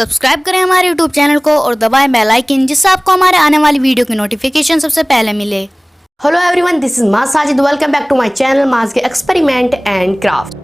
सब्सक्राइब करें हमारे YouTube channel को और दबाएं बेल आइकन, जिससे आपको हमारे आने वाली वीडियो की नोटिफिकेशन सबसे पहले मिले। Hello everyone, this is Maaz Sajid. Welcome back to my channel Maaz के एक्सपेरिमेंट एंड क्राफ्ट।